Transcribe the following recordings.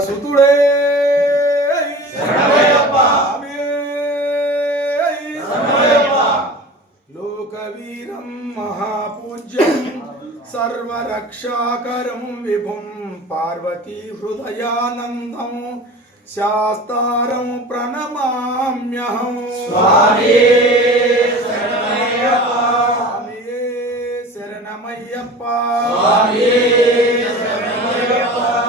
సుతుడే లోకవీరం మహాపూజ్యం సర్వరక్షాకరం విభుం పార్వతీ హృదయానందం శాస్తారం ప్రణమామ్యహం. స్వామి శరణమయ్యప్ప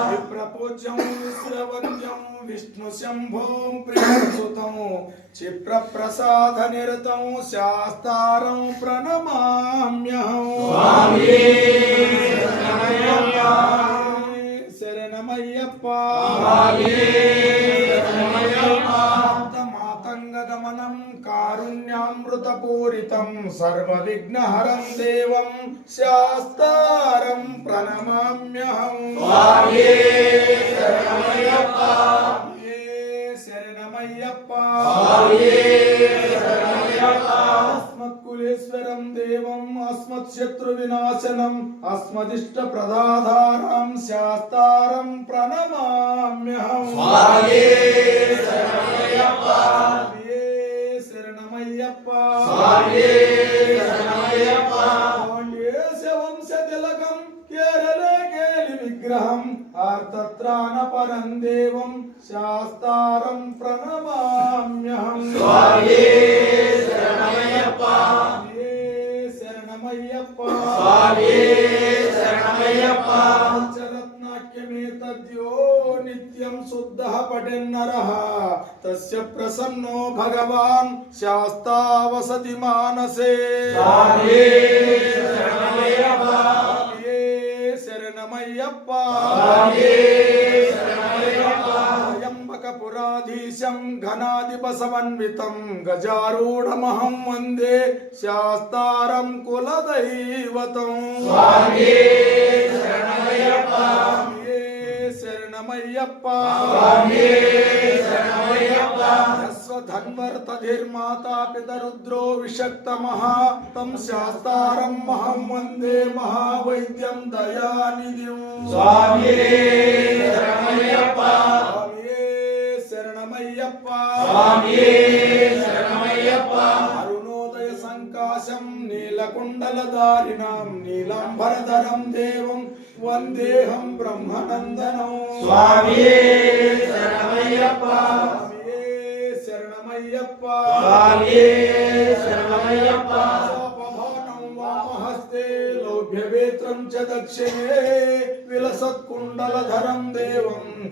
విప్రపూజ్యం విశ్రవంజం విష్ణు శంభోం ప్రియసుతం క్షిప్రప్రసాద నిరతం శాస్తారం ప్రణమామ్యహం. శరణమయ్యప్ప మాతంగదమనం కారుణ్యామృతపూరితం సర్వవిఘ్నహరం దేవం శాస్తారం ప్రణమామ్యహం. శరణమయ్యప్ప అస్మత్కులేశ్వరం దేవం అస్మత్శత్రువినాశనం అస్మదిష్టప్రదాధారం శాస్తారం ప్రణమామ్యహం. శరణమయ్యప్ప వంశతిలకం కేరళే కేలి విగ్రహం ఆర్తత్రాణపరం దేవం శాస్తారం ప్రణమామ్యహం. శరణమయ్యప్ప పంచరత్నాఖ్యమేతద్యో నిత్యం శుద్ధః పఠన్నరః తస్య ప్రసన్నో భగవాన్ శాస్తా వసతి మానసే. శరణమయ్యప్ప పురాధీశం ఘనాధిప సమన్వితం గజారూఢమహం వందే శాస్తారం కులదైవతం. శరణమయ్యప్ప స్వధన్వర్తధిర్మాతా పితరుద్రో విషక్తమః తం శాస్తారం మహం వందే మహావైద్యం దయానిధిం. శరణమయ్యప్ప అరుణోదయ సంకాశం నీలకుండలధారిణం నీలాంబరధరం దేవం వందేహం బ్రహ్మనందనం. శరణమయ్యప్ప వామహస్తే లోభ్యవేత్రం చ దక్షిణే విలసత్కుండలధరం దేవం